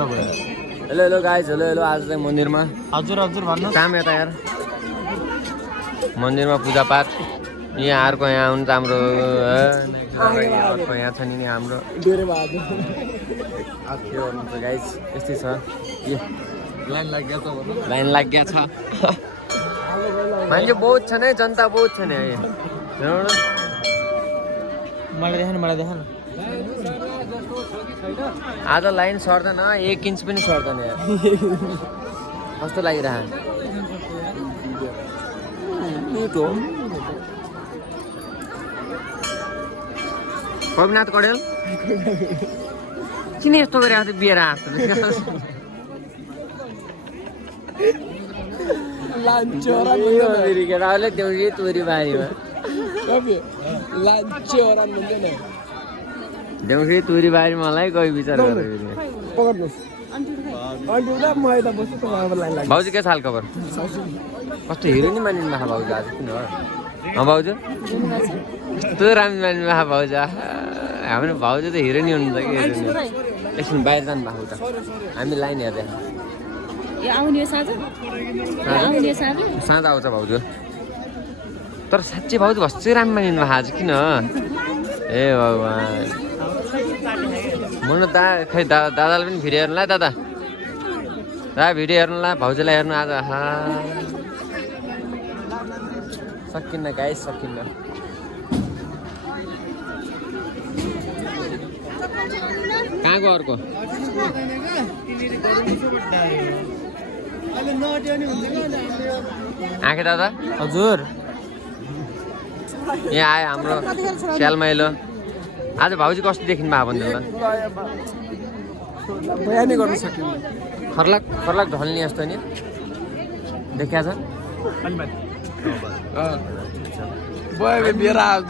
hello hello guys hello आज चाहिँ मन्दिरमा हजुर भन्नु काम यता यार मन्दिरमा पूजापाठ यहाँहरूको यहाँ हुन्छ हाम्रो यहाँ छ नि हाम्रो गाइज यस्तै छ लाइन लाग्या छ मान्छे बहुत छ नि जनता बहुत छ नि मलाई देखा न आज लाइन सर्दैन 1 इन्च पनि सर्दैन यार कस्तो लागिरहेको कविनाथ कडेल किन यस्तो गरेको थियो बिहेर हाँस्छ केटाहरूले देउसी तोरी बारीमा देउसी तुरी बारी मलाई कोही विचार भाउजू के साल खबर कस्तो हिरो नि मानिनु भए भाउजू आज किन हो भाउजू त्यो राम्रो मानिनु भए भाउजू हाम्रो भाउजू त हिरो नि हुनुहुन्छ कि एकछिन बाहिर जानु भएको त हामी लाइन हेर्दै साँझ आउँछ भाउजू तर साँच्चै भाउजू भस्चै राम्रो मानिनु भए आज किन ए भगवान् मुनु खै दादाले पनि भिडियो हेर्नु ल दादा भिडियो हेर्नु ल भाउजूलाई हेर्नु आज सकिन्न गाइस सकिन्न कहाँको अर्को आँखे दादा हजुर यहाँ आयो हाम्रो स्यालमाइलो आज भाउजू कस्तो देखिनु भएको भन्नु बयानै गर्न सकिन्न खर्लाक ढल्ने जस्तो नि देखिया छ बया बिहेर आउँदा